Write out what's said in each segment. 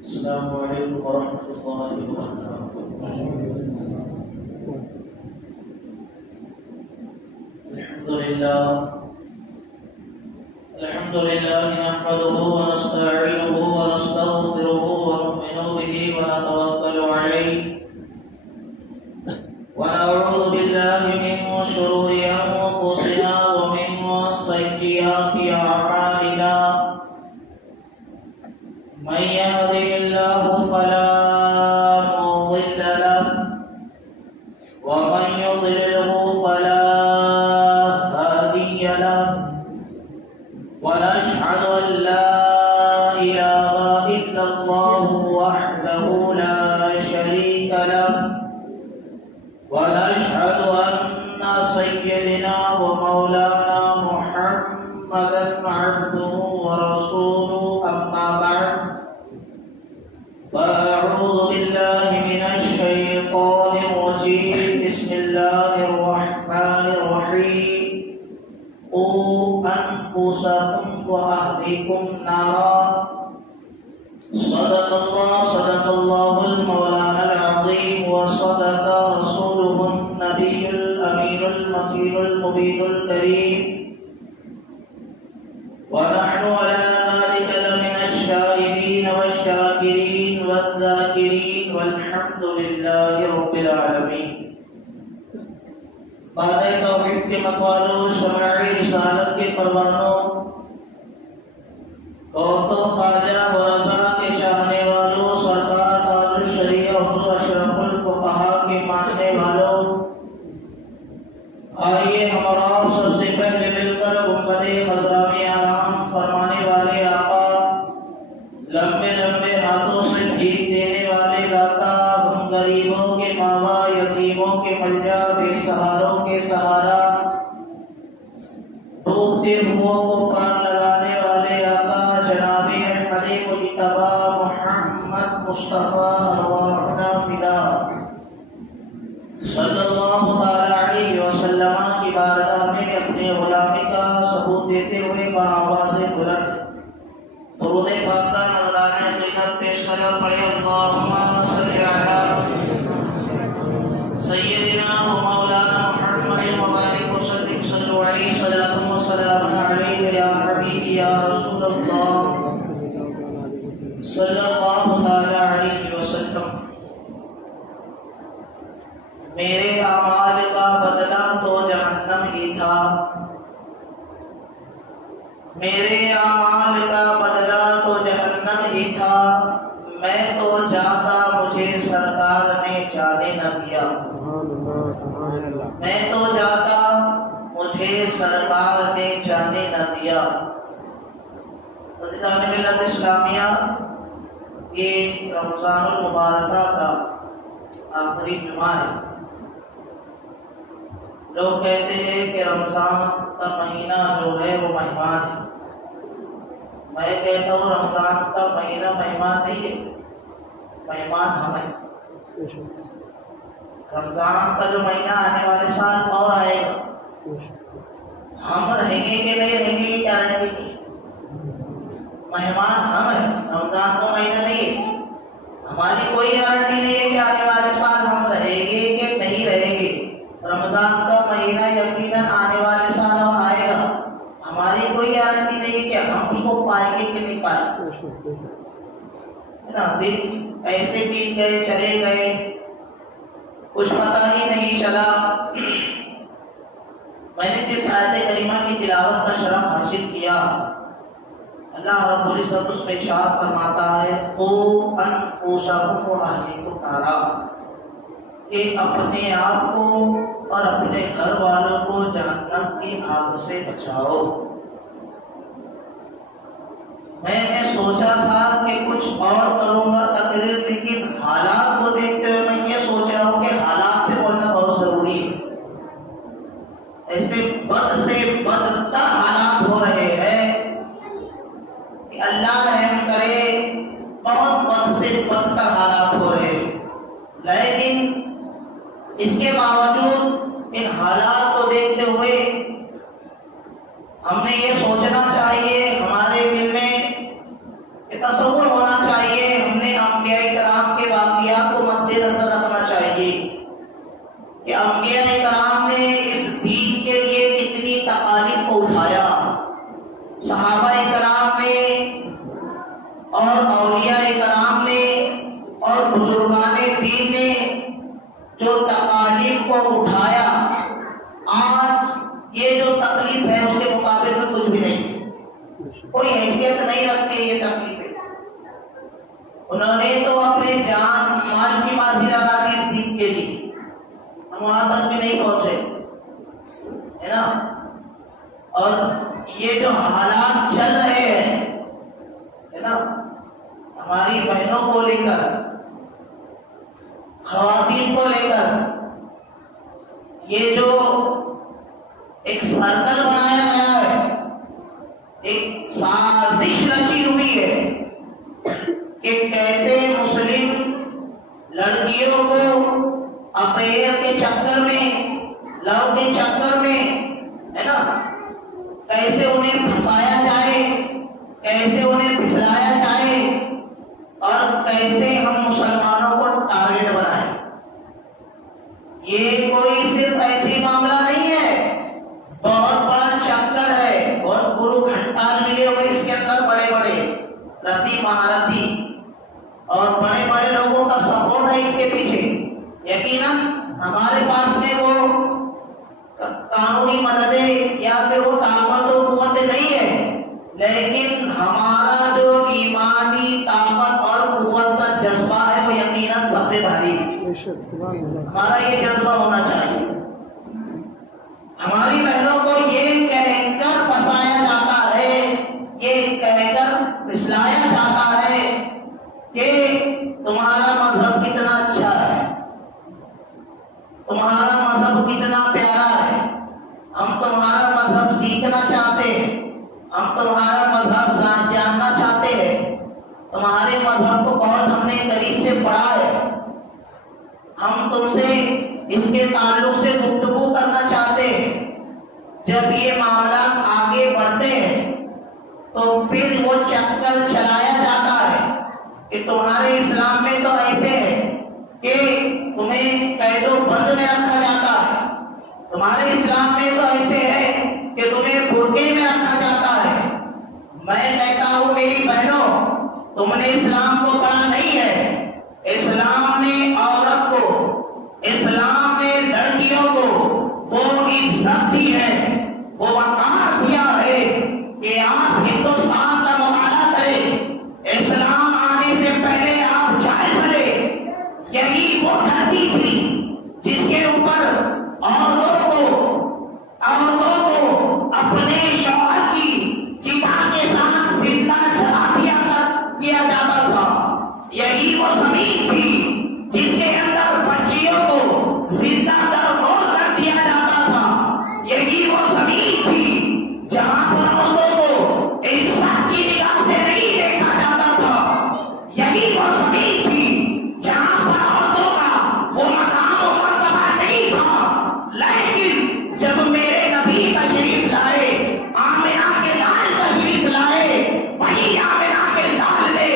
السلام علیکم ورحمۃ اللہ وبرکاتہ۔ الحمد لله نحمده ونستعينه ونستغفره ونؤمن به ونتوكل عليه ونعوذ بالله من شرور أنفسنا ومن سيئات أعمالنا، من يهده الله فلا مضل له ومن يضلله فلا هادي له، ونشهد أن لا إله إلا الله وحده لا شريك له، ونشهد أن سيدنا ومولانا محمدا عبده ورسوله، أما بعد فأعوذ بالله من الشيطان الرجيم، بسم الله الرحمن الرحيم، قوا أنفسكم وأهلكم نارا، صدق الله المولانا العظيم، وصدق رسوله النبي الأمين المطير المبين الكريم، ونحن على ذلك لمن الشاهدين والشاكرين والذاكرين، والحمد لله رب العالمين۔ بعد توحید کے متوالوں، شمع رسالت کے پروانوں، غوث و خواجہ و رضا کے چاہنے والوں، سردار تاج الشریعہ حضور اشرف الفقہا کے ماننے والوں، آئیے ہمارا سب سے پہلے مل کر گنبد خضرا میں آرام فرمانے والے آقا، لمبے لمبے ہاتھوں سے بھیک دینے والے داتا، ہم غریبوں کے ماوا، یتیموں کے ملجا، بے سہاروں کے سہارا، ڈوبتے ہوا کو پار لگانے والے آقا، جناب احمد مجتبی محمد مصطفیٰ ارواحنا فدا صلی اللہ تعالی علیہ وسلم کی بارگاہ میں اپنے غلامی کا ثبوت دیتے ہوئے بآواز بلند درود پاک کا نذرانہ عقیدت پیش کرنا پڑے۔ اللہم صلی علی سیدنا و مولانا محمد مبارک وسلم، صلو علیہ صلاۃ و سلام علیک یا حبیبی یا رسول اللہ صلی اللہ تعالی علیہ وسلم۔ میرے اعمال کا بدلہ تو جہنم ہی تھا، میرے اعمال کا بدلہ تو جہنم ہی تھا، میں تو جاتا مجھے سرکار نے جانے نہ دیا، میں تو جاتا مجھے سرکار نے جانے نہ دیا۔ عزیزان ملت اسلامیہ، یہ رمضان المبارکہ کا آخری جمعہ ہے۔ لوگ کہتے ہیں کہ رمضان کا مہینہ جو ہے وہ مہمان ہے، میں کہتا ہوں رمضان کا مہینہ مہمان نہیں ہے، مہمان ہم ہیں۔ رمضان کا جو مہینہ آنے والے سال اور آئے گا، ہم رہیں گے کہ نہیں رہیں گے یہ گارنٹی نہیں، مہمان ہم ہیں، رمضان کا مہینہ نہیں ہے، ہماری کوئی گارنٹی نہیں ہے کہ آنے والے سال ہم رہیں گے کہ نہیں رہیں گے۔ رمضان کا مہینہ یقیناً آنے والے سال اور آئے گا، ہماری کوئی گارنٹی نہیں ہے کہ ہم اس کو پائیں گے کہ نہیں پائیں گے۔ دن ایسے بیت گئے، چلے گئے، کچھ پتہ ہی نہیں چلا۔ میں نے جس آیت کریمہ کی تلاوت کا شرف حاصل کیا، اللہ رب العزت اس میں ارشاد فرماتا ہے، قوا انفسکم واہلیکم نارا، کہ اپنے آپ کو اور اپنے گھر والوں کو جہنم کی آگ سے بچاؤ۔ میں نے سوچا تھا کہ کچھ اور کروں گا تقریر، لیکن حالات کو دیکھتے ہوئے میں یہ سوچ رہا ہوں کہ حالات پہ بولنا بہت ضروری ہے۔ ایسے بد سے بدتر حالات ہو رہے ہیں کہ اللہ رحم کرے، بہت بد سے بدتر حالات ہو رہے ہیں، لیکن اس کے باوجود ان حالات کو دیکھتے ہوئے ہم نے یہ سوچنا چاہیے، ہمارے دل میں یہ تصور ہونا چاہیے، ہم نے واقعات کو مد نظر رکھنا چاہیے کہ انبیاء کرام نے اس دین کے لیے کتنی تکالیف کو اٹھایا، صحابہ کرام نے اور اولیاء کرام نے اور بزرگان دین نے جو تکالیف کو اٹھایا، آج یہ جو تکلیف ہے اس کے مقابلے میں کچھ بھی نہیں، کوئی حیثیت نہیں رکھتی یہ تکلیفیں۔ انہوں نے تو اپنے جان مال کی بازی لگا دی اس دین کے لیے، ہم وہاں تک بھی نہیں پہنچے، ہے نا۔ اور یہ جو حالات چل رہے ہیں، ہے نا، ہماری بہنوں کو لے کر، خواتین کو لے کر، یہ جو ایک سرکل بنایا گیا ہے، ایک سازش رچی ہوئی ہے کہ کیسے مسلم لڑکیوں کو افیئر کے چکر میں، لو کے چکر میں، ہے نا، کیسے انہیں پھنسایا جائے، کیسے انہیں پھسلایا جائے، اور کیسے ہم مسلمانوں کو ٹارگٹ بنائیں۔ یہ کوئی صرف ایسی معاملہ نہیں ہے، بہت بڑا چکر ہے، بہت گرو گھنٹال ملے ہوئے اس کے اندر، بڑے بڑے رتی مہارتی اور بڑے بڑے لوگوں کا سپورٹ ہے اس کے پیچھے۔ یقیناً ہمارے پاس میں وہ قانونی مددیں یا پھر وہ طاقت و قوت نہیں ہے، لیکن ہمارا جو ایمانی طاقت اور قوت کا جذبہ ہے وہ یقیناً سب سے بھاری ہے۔ ہمارا یہ جذبہ ہونا چاہیے۔ ہماری بہنوں کو یہ کہہ کر پھنسایا جاتا ہے، یہ کہہ کر پھسلایا جاتا ہے کہ تمہارا مذہب کتنا اچھا ہے، تمہارا مذہب کتنا پیارا ہے، ہم تمہارا مذہب سیکھنا چاہتے ہیں، ہم تمہارا مذہب جاننا چاہتے ہیں، تمہارے مذہب کو بہت ہم نے قریب سے پڑھا ہے، ہم تم سے اس کے تعلق سے گفتگو کرنا چاہتے ہیں۔ جب یہ معاملات آگے بڑھتے ہیں تو پھر وہ چکر چلایا جاتا ہے کہ تمہارے اسلام میں تو ایسے ہے کہ تمہیں قید و بند میں رکھا جاتا ہے، تمہارے اسلام میں تو ایسے ہے کہ تمہیں برقعے میں رکھا جاتا ہے۔ میں کہتا ہوں میری بہنوں، تم نے اسلام کو پڑھا نہیں ہے۔ اسلام نے عورت کو، اسلام نے لڑکیوں کو وہ عزت دی ہے، وہ وقار دیا ہے کہ آپ ہندوستان کا مطالعہ کریں، اسلام آنے سے پہلے آپ جائزہ لیں۔ یہی وہ دھرتی تھی جس کے اوپر عورتوں کو اپنے شوہر کی چتا کے ساتھ زندہ جلا دیا جاتا تھا۔ یہی وہ زمین تھی جس کے اندر بچیوں کو زندہ درگور کر دیا جاتا تھا۔ یہی وہ زمین تھی جہاں پر عورتوں کو عزت کی نگاہ سے نہیں دیکھا جاتا تھا۔ یہی وہ زمین تھی جہاں پر عورتوں کا وہ مقام و مرتبہ نہیں تھا۔ لیکن جب میرے نبی تشریف لائے، آمنہ کے لال تشریف لائے، وہی آمنہ کے لال نے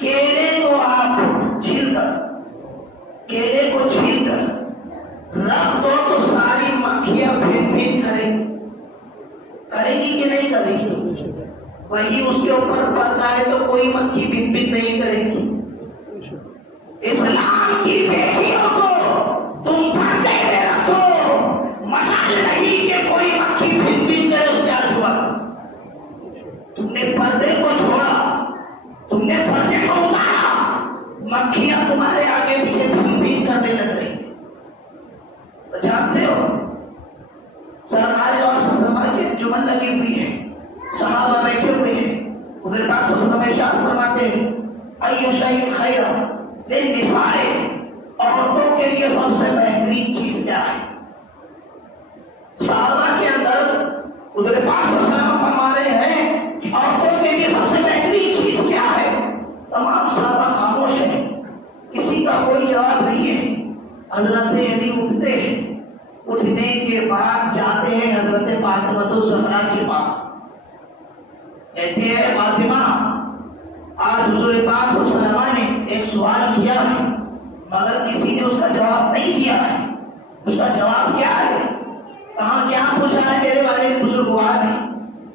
کیلے کو آپ چھیل کر رکھ دو تو ساری مکھیاں بھین بھین کرے گی کہ نہیں کرے گی؟ وہی اس کے اوپر پڑتا ہے تو کوئی مکھی بھین بھین نہیں کرے گی۔ اسلام کی بیٹیوں کو تم پردے میں رکھو، مجال نہیں کہ کوئی مکھی بھین بھین کرے اس کے آجو باجو۔ تم نے پردے کو چھوڑا، تم نے پردے کو اتارا، مکھیاں تمہارے آگے پیچھے بھین بھین کرنے لگ رہی۔ تو جانتے ہو سرکار اور سلطنہ کے جمل لگی ہوئی ہے، صحابہ بیٹھے ہوئے ہیں، حضور پاک صلی اللہ علیہ وسلم ارشاد فرماتے ہیں ایو شیء خیر للنساء، عورتوں کے لیے سب سے بہترین چیز کیا ہے؟ صحابہ کے اندر حضور پاک صلی اللہ علیہ وسلم فرما رہے ہیں کہ عورتوں کے لیے سب سے بہترین چیز کیا ہے؟ تمام صحابہ خاموش ہیں، کسی کا کوئی جواب نہیں ہے۔ حضرت علی اٹھتے ہیں، اٹھنے کے بعد جاتے ہیں حضرت فاطمہ الزہرا کے پاس، کہتے ہیں فاطمہ آج حضور پاک صلی اللہ علیہ وسلم نے ایک سوال کیا ہے مگر کسی نے اس کا جواب نہیں دیا ہے، اس کا جواب کیا ہے؟ کہاں کیا پوچھا ہے میرے والد بزرگوار نے؟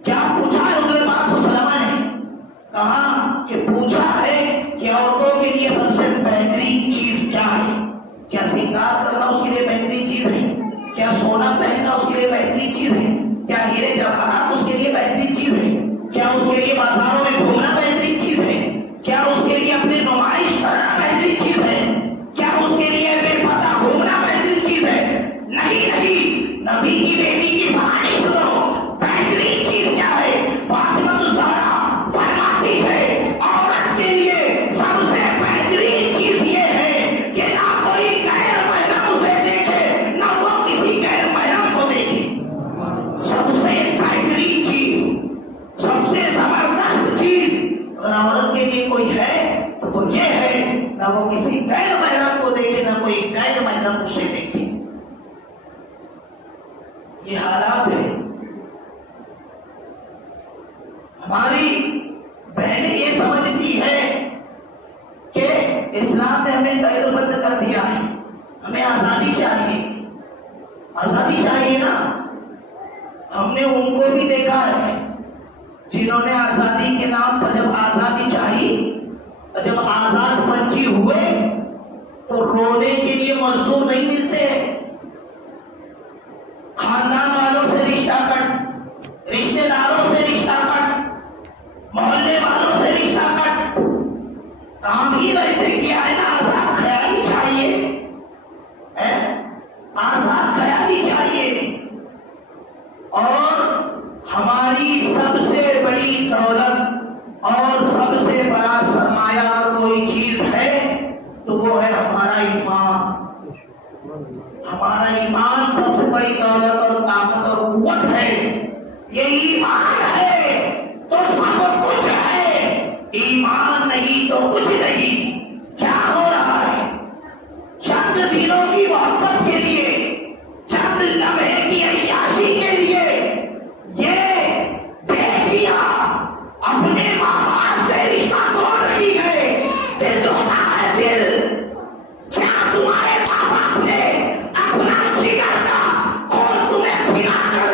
کیا پوچھا ہے حضور پاک صلی اللہ علیہ وسلم نے؟ کہاں کہ پوچھا ہے کہ عورتوں کے لیے سب سے بہترین چیز کیا ہے؟ کیا سنگار کرنا اس کے لیے بہترین چیز ہے؟ کیا سونا پہننا اس کے لیے بہترین چیز ہے؟ کیا ہیرے جواہرات اس کے لیے بہترین چیز ہے؟ کیا اس کے لیے بازاروں میں گھومنا بہترین چیز ہے؟ کیا اس کے لیے اپنی نمائش کرنا بہترین چیز ہے؟ کیا اس کے لیے بے پتہ گھومنا بہترین چیز ہے؟ نہیں، نبی کی بیٹی کی کہانی سنو، بہترین چیز کیا ہے؟ فاطمہ الزہرا فرماتی ہے عورت کے لیے سب سے بہترین چیز یہ ہے کہ نہ کوئی غیر محرم اسے دیکھے، نہ وہ کسی غیر محرم کو دیکھے۔ سب سے بہترین چیز، سب سے زبردست چیز اگر عورت کے لیے کوئی ہے تو وہ یہ ہے نہ وہ کسی غیر محرم کو دیکھے، نہ کوئی غیر محرم اسے دیکھے۔ یہ حالات ہے۔ ہماری بہنیں یہ سمجھتی ہے کہ اسلام نے ہمیں قید بند کر دیا ہے، ہمیں آزادی چاہیے، آزادی چاہیے نا۔ ہم نے ان کو بھی دیکھا ہے جنہوں نے آزادی کے نام پر جب آزادی چاہی اور جب آزاد پنچھی ہوئے تو رونے کے لیے مزدور نہیں ملتے، خاندان والوں سے رشتہ کٹ، رشتہ داروں سے رشتہ کٹ، محلے والوں سے رشتہ کٹ، کام ہی ویسے کیا ہے نا۔ آزاد خیالی چاہیے، آزاد خیالی چاہیے۔ اور ہماری سب سے بڑی دولت اور سب سے بڑا سرمایہ اگر کوئی چیز ہے تو وہ ہے ہمارا ایمان۔ ہمارا ایمان سب سے بڑی دولت اور طاقت اور قوت ہے۔ یہ ایمان ہے تو سب کچھ ہے، ایمان نہیں تو کچھ نہیں۔ کیا ہو رہا ہے؟ چند دنوں کی محبت کے لیے، چند لمحے کی عیاشی کے لیے یہ بیٹیاں اپنے ماں باپ سے رشتہ توڑ رہی ہے۔ دل دکھتا ہے دل۔ کیا تمہارے ماں باپ نے اپنا جگر کا خون تمہیں پلا کر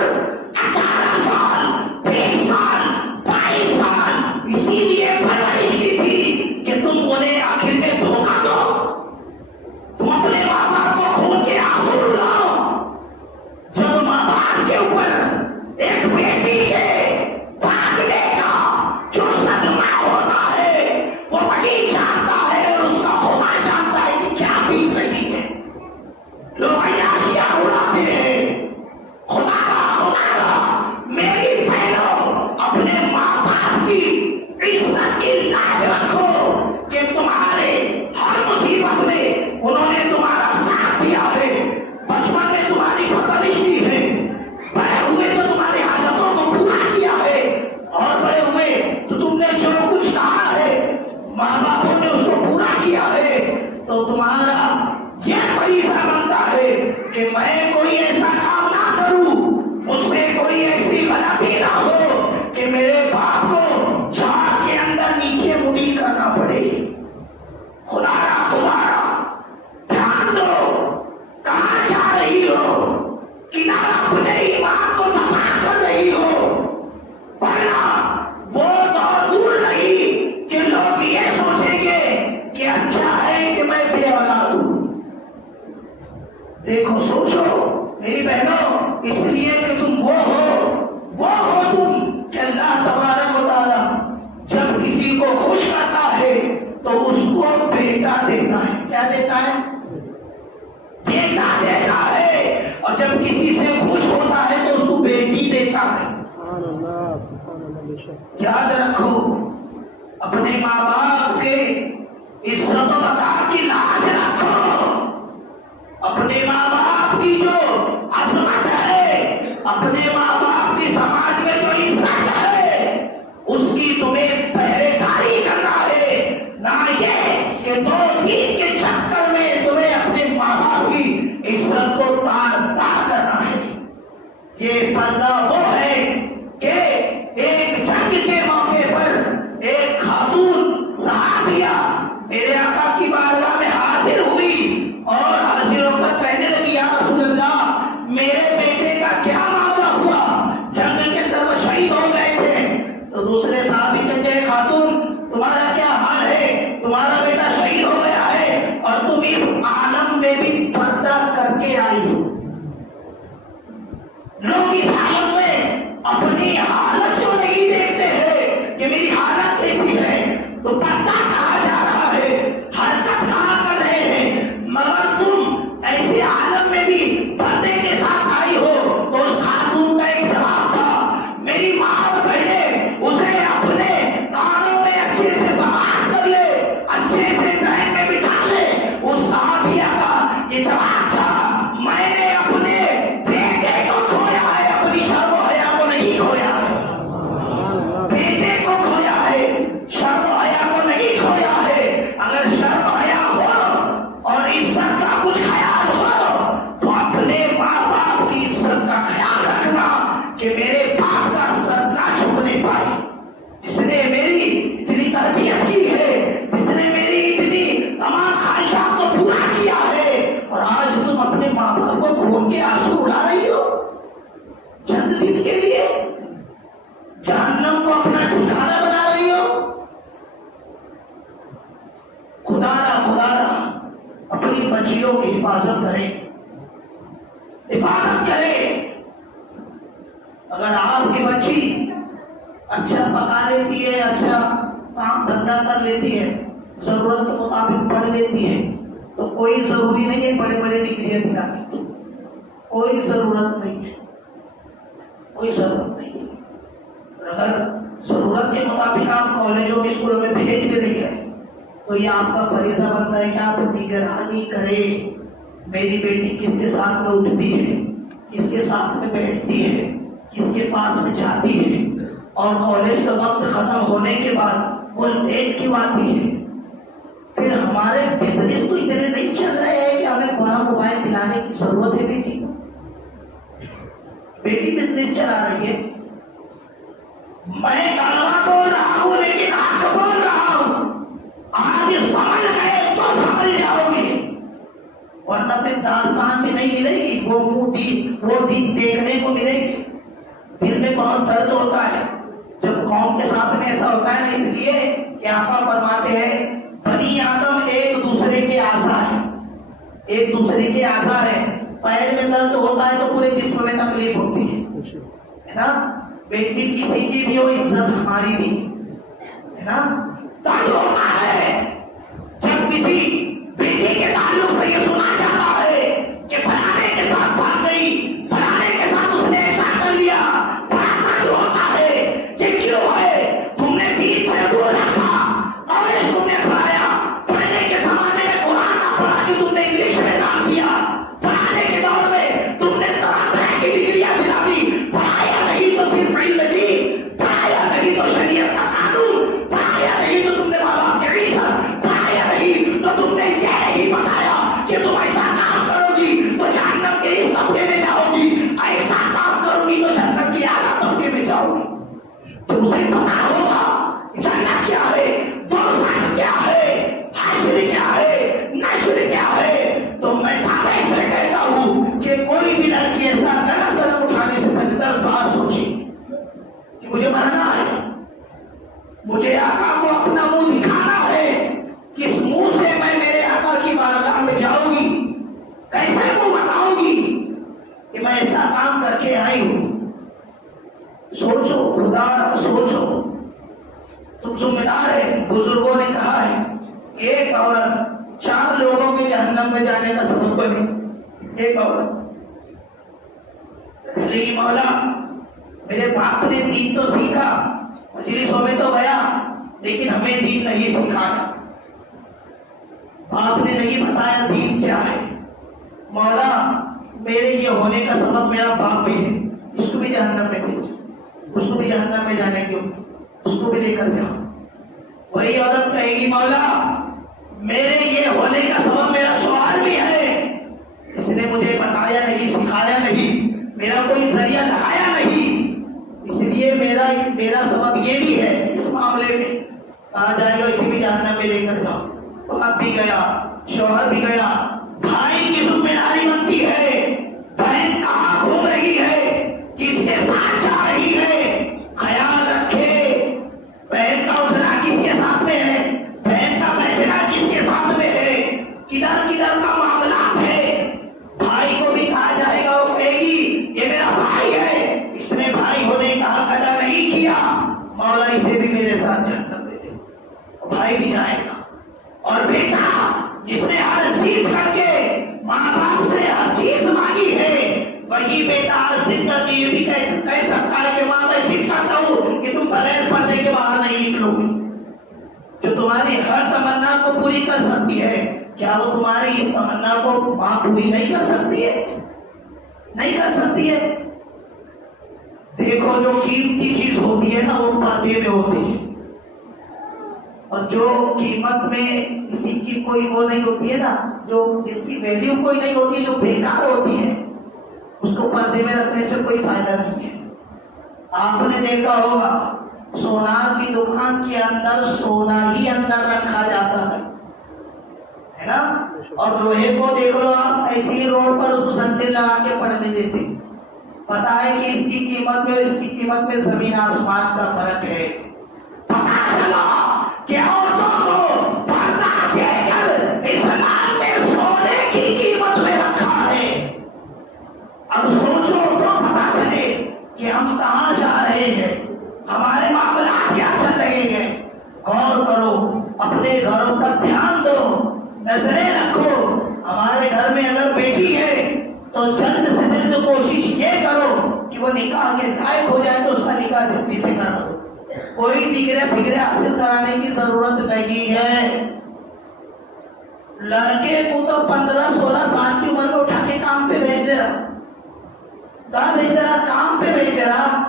18 سال 20 سال 22 سال اسی لیے پرورش کی تھی کہ تم انہیں آخر میں دھوکہ دو؟ تم اپنے ماں باپ کو خون کے آنسو رلاؤ۔ جب ماں باپ کے اوپر ایک بیٹی کے بھاگنے کا جو صدمہ ہوتا ہے وہ وہی جانتا ہے اور اس کا خدا جانتا ہے کہ کیا بیت رہی ہے۔ لوگ عیاشیاں اڑاتے ہیں۔ خدا میری بہنوں اپنے ماں باپ کی عزت کی لاج رکھو کہ تمہارے ہر مصیبت میں انہوں نے تمہارا ساتھ دیا ہے، بچپن میں تمہاری پرورش دی ہے، بڑے ہوئے تو تمہاری حاجتوں کو پورا کیا ہے، اور بڑے ہوئے تو تم نے جو کچھ کہا ہے ماں باپوں نے اس کو پورا کیا ہے۔ تو تمہارا یہ فریضہ بنتا ہے کہ میں کوئی ایسا کام نہ کروں، مجھ سے کوئی ایسی غلطی نہ ہو کہ میرے باپ کو جھاڑ کے اندر نیچے مڑی کرنا پڑے۔ خدا دھیان دو، کہاں جا رہی ہو؟ کدھر اپنے ایمان کو تباہ کر رہی ہو؟ ورنہ وہ دور دور نہیں کہ لوگ یہ سوچیں گے کہ اچھا ہے کہ میں بے اولاد ہوں۔ دیکھو سوچو میری بہنوں، اس لیے کہ تم وہ ہو تم کہ اللہ تبارک و تعالی جب کسی کو خوش کرتا ہے تو اس کو بیٹا دیتا ہے۔ کیا دیتا ہے؟ بیٹا دیتا ہے۔ اور جب کسی سے خوش ہوتا ہے تو اس کو بیٹی دیتا ہے۔ یاد رکھو، اپنے ماں باپ کے عزت و وقار کی لاج رکھو، اپنے ماں باپ کی جو عظمت ہے، اپنے ماں باپ کی سماج میں جو عزت ہے، اس کی تمہیں پہرے داری کرنا ہے، نہ یہ کہ دو دین کے چکر میں تمہیں اپنے ماں باپ کی عزت کو تار تار کرنا ہے۔ یہ پردہ وہ ہے کہ ایک جنگ کے موقع پر ایک خاتون صحابیہ میرے آقا کی بارگاہ میں حاضر ہوئی اور حاضر ہو کر کہنے لگی، یا رسول اللہ، میرے بیٹے کا کیا معاملہ ہوا؟ جنگ کے اندر وہ شہید ہو گئے تھے۔ تو دوسرے صحابی کہتے ہیں، خاتون تمہارا کیا حال ہے؟ تمہارا بیٹا شہید ہو گیا ہے اور تم اس عالم میں بھی پردہ کر کے آئی ہو۔ لوگ اس عالم میں اپنی حالت کو نہیں دیکھتے ہیں کہ میری حالت کیسی ہے، دوپٹہ کہاں جا رہا ہے، حرکت کہاں کر رہے ہیں، مگر تم ایسے عالم میں بھی پردے کے ساتھ آئی ہو۔ تو اس خاتون کا ایک جواب تھا، میری ماں اور بہنیں اسے اپنے کانوں میں اچھے سے سماعت کر لے، اچھے سے ذہن میں بٹھا لے۔ اس صحابیہ کا یہ جواب تھا، میں نے اپنے بیٹے کو کھویا ہے، اپنی شرم و حیا کو نہیں کھویا ہے۔ بیٹے کو کھویا ہے، شرم و حیا کو نہیں کھویا ہے۔ اگر شرم و حیا ہو اور عزت کا کچھ خیال ہو تو اپنے ماں باپ کی عزت کا خیال رکھنا کہ میرے باپ کا سر نہ جھکنے پائے، جس نے میری اتنی تربیت کی ہے، جس نے میری اتنی تمام خواہشات کو پورا کیا ہے، اور آج تم اپنے ماں باپ کو کھول کے آنسو اڑا رہی ہو چند دن کے لیے، جہنم کو اپنا ٹھکانہ بنا رہی ہو۔ خدا را اپنی بچیوں کی حفاظت کرے، حفاظت کرے۔ اگر آپ کی بچی اچھا پکا لیتی ہے، اچھا کام دھندا کر لیتی ہے، ضرورت کے مطابق پڑھ لیتی ہے، تو کوئی ضروری نہیں ہے بڑے بڑے ڈگریاں دلانے، کوئی ضرورت نہیں ہے، کوئی ضرورت نہیں ہے۔ اگر ضرورت کے مطابق آپ کالجوں میں اسکولوں میں بھیج دے رہی ہے تو یہ آپ کا فریضہ بنتا ہے کہ آپ نگرانی کریں، میری بیٹی کس کے ساتھ میں اٹھتی ہے، کس کے ساتھ میں بیٹھتی ہے، کس کے پاس میں جاتی ہے، اور کالج کا وقت ختم ہونے کے بعد وہ لیٹ کیوں آتی ہے۔ پھر ہمارے بزنس تو اتنے نہیں چل رہے ہیں کہ ہمیں بڑا موبائل دلانے کی ضرورت ہے۔ بیٹی بزنس چلا رہی ہے، میں کلمہ بول رہا ہوں لیکن حق بول رہا ہوں، آج سمجھ گئے تو سمجھ جاؤ گے، ورنہ پھر داستان بھی نہیں ملے گی، وہ وہ دن دیکھنے کو ملے گی۔ دل میں بہت درد ہوتا ہے جب قوم کے ساتھ میں ایسا ہوتا ہے نا، اس لیے کہ آقا فرماتے ہیں بنی آدم ایک دوسرے کے اعضاء ہیں، ایک دوسرے کے اعضاء ہیں۔ پیر میں درد ہوتا ہے تو پورے جسم میں تکلیف ہوتی ہے نا۔ بیٹی کسی کی بھی ہو، عزت ہماری بھی ہے نا۔ درد ہوتا ہے جب کسی بیٹی کے تعلق سے یہ سنا جاتا ہے کہ فلانے کے ساتھ بھاگ گئی، فلانے کے ساتھ اس نے ایسا کر لیا، بڑا درد ہوتا ہے۔ یہ کیوں ہے؟ تم نے دین سے دور رکھا، کالج تم نے پڑھایا، پڑھنے کے زمانے میں قرآن نہ پڑھا کہ تم نے انگلش میں ڈال دیا، پڑھانے کے دور میں تم نے طرح طرح کی ڈگریاں دلا دی، پڑھایا نہیں تو صرف علم دین، پڑھایا نہیں تو شریعت کا قانون، پڑھایا نہیں تو تم نے ماں باپ کے عزت ایک عورت 4 لوگوں کے جہنم میں جانے کا سبب بنی. ایک عورت بولے گی مولا میرے باپ نے دین تو سیکھا, مجلسوں میں تو گیا, لیکن ہمیں دین نہیں سکھایا, باپ نے نہیں بتایا دین کیا ہے. مولا میرے یہ ہونے کا سبب میرا باپ بھی ہے, اس کو بھی جہنم میں بھیجو, اس کو بھی جہنم میں جانے کی, اس کو بھی لے کر جاؤ. وہی عورت کہے گی مولا میرے یہ ہونے کا سبب میرا شوہر بھی ہے, اس نے مجھے بتایا نہیں, سکھایا نہیں, میرا کوئی ذریعہ لگایا نہیں, اس لیے میرا سبب یہ بھی ہے. اس معاملے میں کہا جائے گا اسے بھی جہنم میں لے کر جاؤ. باپ بھی گیا, شوہر بھی گیا. بھائی کی ذمہ داری بنتی ہے, بہن کہاں گھوم رہی ہے, کس کے ساتھ جا رہی ہے, خیال رکھے. بہن کا اٹھنا کس کے ساتھ میں ہے, بہن کا بیٹھنا کس کے ساتھ میں ہے, کدھر کدھر کا معاملات ہے. بھائی کو بھی کہا جائے گا, وہ کہے گی یہ میرا بھائی ہے, اس نے بھائی ہونے کا حق ادا نہیں کیا, مولا اسے بھی میرے ساتھ جہنم دے دے. بھائی بھی جائے گا. اور بیٹا جس نے ہر ضد کر کے ماں باپ سے ہر چیز مانگی ہے, وہی بیٹا ہر ضد کر کے یہ بھی کہہ سکتا ہے کہ ماں میں ضد کرتا ہوں کہ تم بغیر پردے کے باہر نہیں نکلو گی. جو تمہاری ہر تمنا کو پوری کر سکتی ہے, کیا وہ تمہاری اس تمنا کو ماں پوری نہیں کر سکتی ہے؟ نہیں کر سکتی ہے. دیکھو جو قیمتی چیز ہوتی ہے نا وہ پردے میں ہوتی ہے, اور جو قیمت میں کسی کی کوئی وہ نہیں ہوتی ہے نا, جو جس کی ویلیو کوئی نہیں ہوتی ہے, جو بیکار ہوتی ہے, اس کو پردے میں رکھنے سے کوئی فائدہ نہیں ہے. آپ نے دیکھا ہوگا سونار کی دکان کے اندر سونا ہی اندر رکھا جاتا ہے نا, اور لوہے کو دیکھ لو آپ ایسے ہی روڈ پر اس کو سنتر لگا کے پڑنے دیتے. پتا ہے کہ اس کی قیمت میں اور اس کی قیمت میں زمین آسمان کا فرق ہے. پتا چلا کہ عورتوں کو پردہ دے کر اسلام نے سونے کی قیمت میں رکھا ہے. اب سوچو تو پتا چلے کہ ہم کہاں جا رہے ہیں, ہمارے معاملات کیا چل رہے ہیں. غور کرو, اپنے گھروں پر دھیان دو, نظریں رکھو. ہمارے گھر میں اگر بیٹی ہے تو جلد سے جلد کوشش یہ کرو کہ وہ نکاح کے لائق ہو جائے تو اس کا نکاح جلدی سے کرا دو. کوئی ڈگرے پھگرے حاصل کرانے کی ضرورت نہیں ہے. لڑکے کو تو 15-16 سال کی عمر میں اٹھا کے کام پہ بھیج دے رہا, کہاں بھیج دے رہا, کام پہ بھیج دے رہا.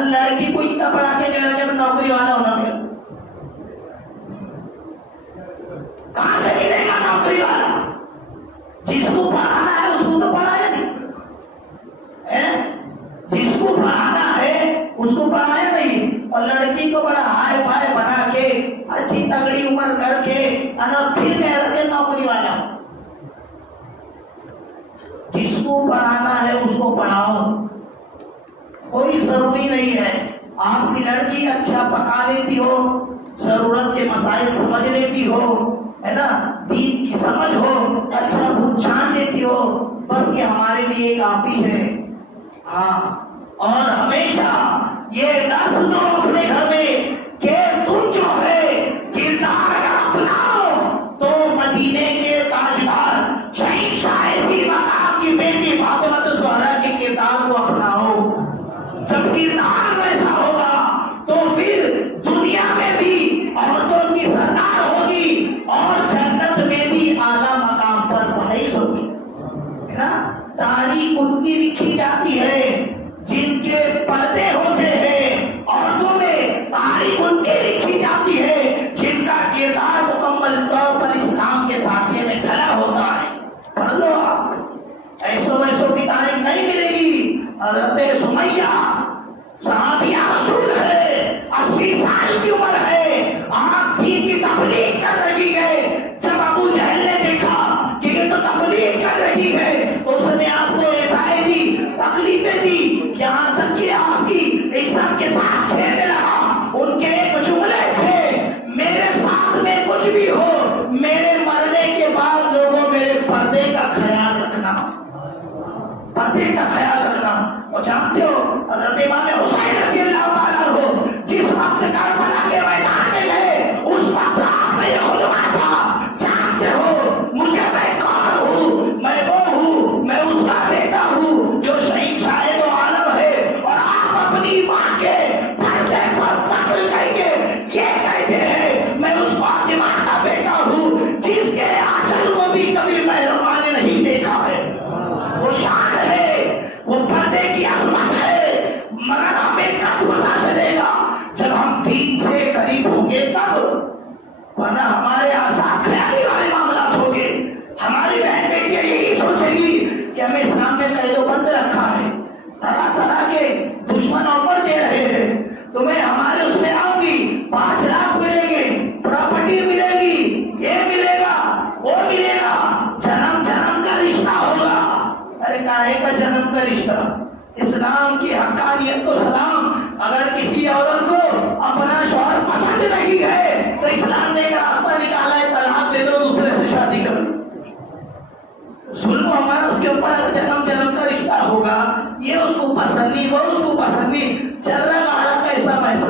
لڑکی کو اتنا پڑھا کے دے رہا کہ نوکری والا ہونا ہے. کہاں سے ملے گا نوکری والا؟ جس کو پڑھانا ہے اس کو تو پڑھایا نہیں, جس کو پڑھانا ہے اس کو پڑھایا نہیں, اور لڑکی کو بڑا ہائی فائی بنا کے اچھی تگڑی عمر کر کے پھر کہہ رہے تھے نوکری والا. جس کو پڑھانا ہے اس کو پڑھاؤ, کوئی ضروری نہیں ہے. آپ کی لڑکی اچھا پکا لیتی ہو, ضرورت کے مسائل سمجھ لیتی ہو, ہے نا, دین کی سمجھ ہو, اچھا بھوت جان لیتی ہو, بس یہ ہمارے لیے کافی ہے. ہاں, اور ہمیشہ یہ درس دو اپنے گھر میں کہ تم جو ہے کردار اگر اپناؤ تو مدینے کے تاجدار شہنشاہ ذی مقام کی بیٹی فاطمہ الزہرا کے کردار کو اپناؤ. جب کردار ویسا ہوگا تو پھر دنیا میں بھی عورتوں کی سردار ہوگی اور جنت میں بھی اعلیٰ مقام پر فائز ہوگی, ہے نا. تاریخ ان کی لکھی جاتی ہے جن کے پردے ہوتے ہیں, عورتوں میں تاریخ ان کی لکھی جاتی ہے جن کا کردار مکمل طور پر اسلام کے سانچے میں ڈھلا ہوتا ہے. پڑھ لو آپ, ایسو ویسو کی تاریخ نہیں ملے گی. حضرت سمیہ صحابیہ رسول ہے, 80 سال کی عمر ہے, آپ دین کی تبلیغ کر رہی ہے. جب ابو جہل نے دیکھا کہ یہ تو تبلیغ کر رہی ہے تو اس نے آپ کو ایسائیں دی, تکلیفیں دی, یہاں تک کہ آپ کی عزت کے ساتھ کھیلنے لگا. ان کے ایک جملے تھے, میرے ساتھ میں کچھ بھی ہو, میرے مرنے کے بعد لوگوں میرے پردے کا خیال رکھنا, پردے کا خیال رکھنا. اور جانتے ہو حضرت امام حسین رضی اللہ تعالیٰ عنہ جس وقت کربلا کے میدان میں گئے اس وقت آپ نے خطبہ تھا, الہ کا جنم کا رشتہ، اسلام کی حقانیت کو سلام۔ اگر کسی عورت کو اپنا شوہر پسند نہیں ہے تو اسلام نے ایک راستہ نکالا ہے، طلاق دے دو، دوسرے سے شادی کرو۔ ظلم ہمارا اس کے اوپر جنم کا رشتہ ہوگا، یہ اس کو پسند نہیں، وہ اس کو پسند نہیں، چل رہا گاڑا کیسا ویسا،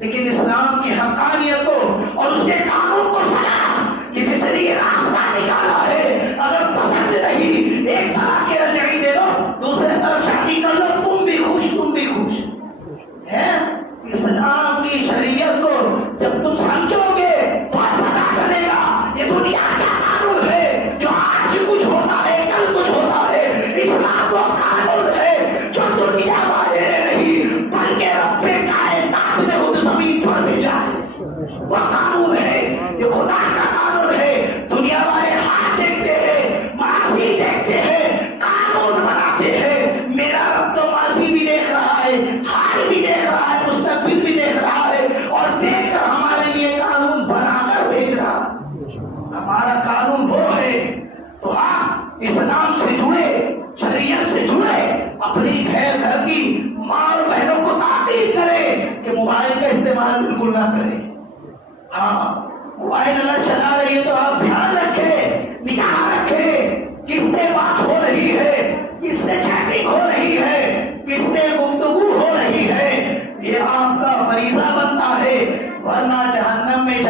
لیکن اسلام کی حقانیت کو اور اس کے قانون کو سلام کہ جس نے یہ راستہ نکالا ہے، اگر پسند نہیں ایک طلاق رجعی دے دو، دوسرے طرف شادی کر لو، تم بھی خوش تم بھی خوش ہے۔ اسلام کی شریعت کو جب تم سمجھو گے تو پتا چلے گا یہ دنیا کا قانون ہے، جو آج کچھ ہوتا ہے کل کچھ ہوتا ہے، اسلام وہ قانون ہے جو دنیا والے نے نہیں بلکہ رب کائنات نے خود زمین پر بھیجا ہے، وہ قانون ہے، یہ خدا کا قانون ہے۔ دنیا والے ہاتھ دیکھتے ہیں، ماضی دیکھتے ہیں، قانون بناتے ہیں، میرا رب تو ماضی بھی دیکھ رہا ہے، حال بھی دیکھ رہا ہے، مستقبل بھی دیکھ رہا ہے، اور دیکھ کر ہمارے لیے قانون بنا کر بھیج رہا۔ ہمارا قانون وہ ہے، تو آپ اسلام سے جڑے، شریعت سے جڑے، اپنی گھر کی ماں اور بہنوں کو تاکید کرے کہ موبائل کا استعمال بالکل نہ کرے۔ ہاں، موبائل اگر چلا رہی ہے تو آپ دھیان رکھیں، نگاہ رکھیں، کس سے بات ہو رہی ہے، کس سے چیٹنگ ہو رہی ہے، کس سے گفتگو ہو رہی ہے، یہ آپ کا فریضہ بنتا ہے، ورنہ جہنم میں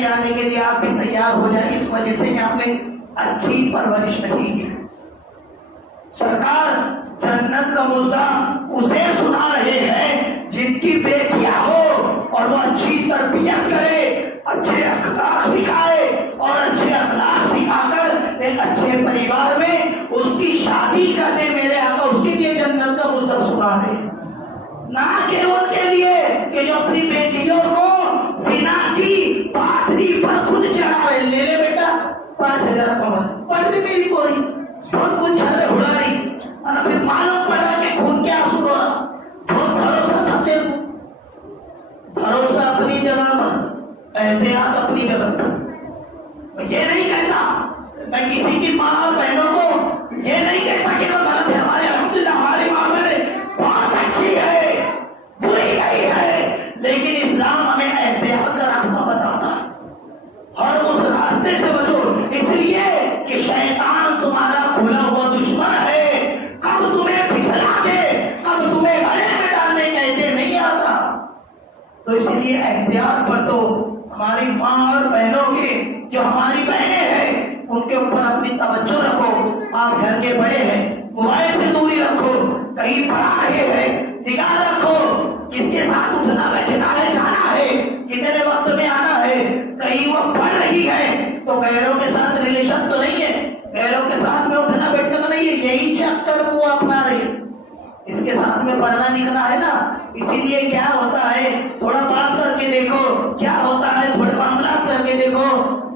جانے کے لیے آپ بھی تیار ہو جائیں، اس وجہ سے کہ آپ نے اچھی پرورش نہیں کی۔ سرکار جنت کا مژدہ اسے سنا رہے ہیں جن کی بیٹیاں ہو اور وہ اچھی تربیت کرے، اچھے اخلاق سکھائے، اور اچھے اخلاق سکھا کر ایک اچھے پریوار میں اس کی شادی کر دے۔ میرے آقا اس کے لیے جنت کا مژدہ سنا رہے، نہ کہ ان کے لیے کہ جو اپنی بیٹیوں کو زنا کی پاتری پر خود چڑھا رہے، لے لے بیٹا 5000 کمر، پڑھ رہی میری پوری، بہت کچھ چھلے اڑا رہی، اور پھر معلوم پڑا کہ خون کے آنسو رو رہا۔ بہت بھروسہ تھا تیرے کو، بھروسہ اپنی جگہ پر، احتیاط اپنی جگہ پر۔ میں یہ نہیں کہتا، میں کسی کی ماں اور بہنوں کو یہ نہیں کہتا کہ وہ غلط ہے، ہمارے الحمدللہ ہماری ماں بہنیں بہت اچھی ہے، بری نہیں ہے، لیکن اسلام ہمیں احتیاط کا راستہ بتاتا ہے، اور اس راستے سے بچو، اس لیے کہ شیطان تمہارا کھلا ہوا دشمن ہے، کب تمہیں پھسلا دے، کب تمہیں گلے میں ڈالنے کہتے نہیں آتا۔ تو اس لیے احتیاط برتو، ہماری ماں اور بہنوں کے، جو ہماری بہنیں ہیں ان کے اوپر اپنی توجہ رکھو۔ آپ گھر کے بڑے ہیں، موبائل سے دوری رکھو، کہیں پڑھا رہے ہیں نگاہ رکھو، کس کے ساتھ اٹھنا بیٹھنا ہے، جانا ہے، کتنے وقت میں آنا ہے، کہیں وہ پڑھ رہی ہے تو غیروں کے ساتھ ریلیشن تو نہیں ہے، غیروں کے ساتھ میں اٹھنا بیٹھنا تو نہیں ہے، یہی چکر وہ اپنا رہے، اس کے ساتھ میں پڑھنا لکھنا ہے نا، اسی لیے کیا ہوتا ہے تھوڑا بات کر کے دیکھو، کیا ہوتا ہے تھوڑے معاملات کر کے دیکھو،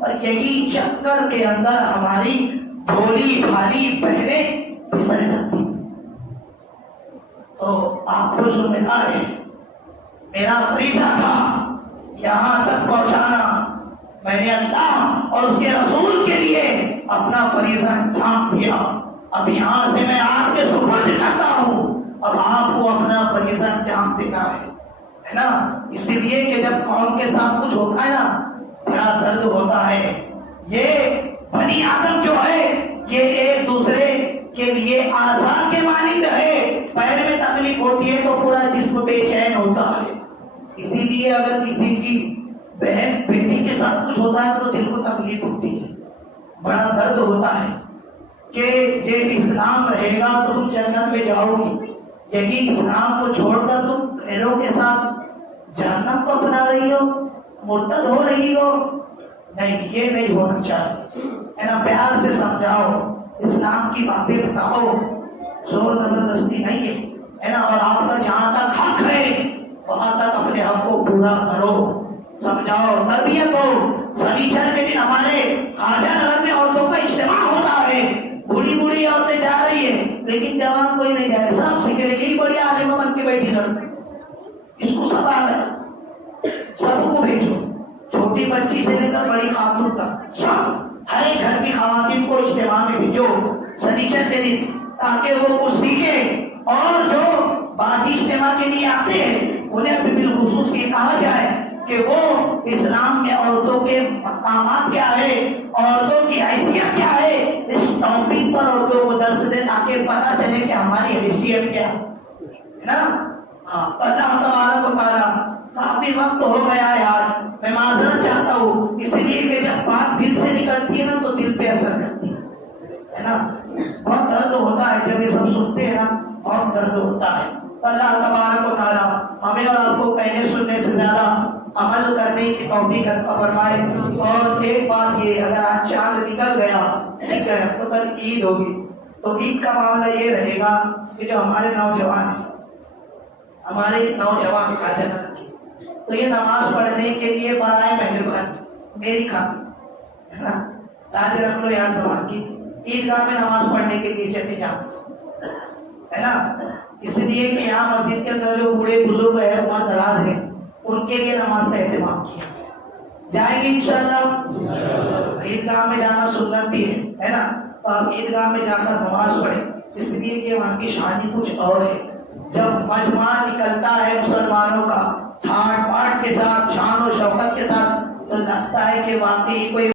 اور یہی چکر کے اندر ہماری بھولی بھالی بہنیں پھسل جاتی۔ تو آپ کو ذمہ دار ہے، میرا فریضہ تھا یہاں تک پہنچانا، میں نے اللہ اور اس کے رسول کے لیے اپنا فریضہ انجام دیا، اب یہاں سے میں آپ کے سپرد کرتا ہوں، اب آپ کو اپنا فریضہ انجام دینا ہے نا۔ اسی لیے کہ جب قوم کے ساتھ کچھ ہوتا ہے نا بڑا درد ہوتا ہے، یہ بنی آدم جو ہے یہ ایک دوسرے کے لیے آزاد کے مانند ہے، پیر میں تکلیف ہوتی ہے تو پورا جسم بے چین ہوتا ہے، اسی لیے اگر کسی کی بہن بیٹی کے ساتھ کچھ ہوتا ہے تو دل کو تکلیف ہوتی ہے، بڑا درد ہوتا ہے کہ یہ اسلام رہے گا تو تم جنت میں جاؤ گی، یہی اسلام کو چھوڑ کر تم غیروں کے ساتھ جہنم کو اپنا رہی ہو، مرتد ہو رہی ہو، نہیں، یہ نہیں ہونا چاہیے، ہے نا۔ پیار سے سمجھاؤ، اسلام کی باتیں بتاؤ، زور زبردستی نہیں ہے نا، اور آپ کا جہاں تک حق ہے وہاں تک اپنے حق کو پورا کرو، سمجھاؤ، تربیت ہو۔ سنیچر کے دن ہمارے خواجہ نگر میں عورتوں کا اجتماع ہوتا ہے، بوڑھی بوڑھی عورتیں جا رہی ہے لیکن جوان کوئی نہیں جا رہے، سب سیکھ رہے، یہی بڑی عالمہ بن کے بیٹھی گھر میں، اس کو سب آ گیا، سب کو بھیجو، چھوٹی بچی سے لے کر بڑی خاتون تک، سب ہر ایک گھر کی خواتین کو اجتماع میں بھیجو سنیچر کے دن، تاکہ وہ کچھ سیکھیں، اور جو باجی اجتماع کے لیے آتے ہیں انہیں بھی بالخصوص یہ کہا جائے کہ وہ اسلام میں عورتوں کے مقامات کیا ہے، عورتوں کی حیثیت کیا ہے، اس ٹاپک پر عورتوں کو درس دیں تاکہ پتہ چلے کہ ہماری حیثیت کیا ہے نا۔ تو اللہ تبارک و تعالیٰ، کافی وقت ہو گیا ہے آج، میں معذرت چاہتا ہوں، اس لیے کہ جب بات دل سے نکلتی ہے نا تو دل پہ اثر کرتی ہے نا، بہت درد ہوتا ہے جب یہ سب سنتے ہیں نا، بہت درد ہوتا ہے۔ اللہ تبارک و تعالیٰ ہمیں اور آپ کو کہنے سننے سے زیادہ عمل کرنے کی توفیق عطا فرمائے۔ اور ایک بات یہ، اگر آج چاند نکل گیا ٹھیک ہے تو کل عید ہوگی، تو عید کا معاملہ یہ رہے گا کہ جو ہمارے نوجوان ہیں، ہمارے نوجوان حاجت، تو یہ نماز پڑھنے کے لیے برائے مہربانی میری خاطر ہے نا، لاج رکھ لو یاد زبان کی، عیدگاہ میں نماز پڑھنے کے لیے چلے جانا ہے نا، اس لیے کہ یہاں مسجد کے اندر جو بوڑھے بزرگ ہیں، عمر دراز ہیں، ان کے لیے نماز کا اہتمام کیا جائے گی انشاءاللہ۔ عیدگاہ میں جانا سنت بھی ہے نا، تو آپ عیدگاہ میں جا کر نماز پڑھیں، اس لیے کہ وہاں کی شانی کچھ اور ہے۔ جب مجمع نکلتا ہے مسلمانوں کا ٹھاٹ باٹ کے ساتھ، شان و شوکت کے ساتھ، تو لگتا ہے کہ واقعی کوئی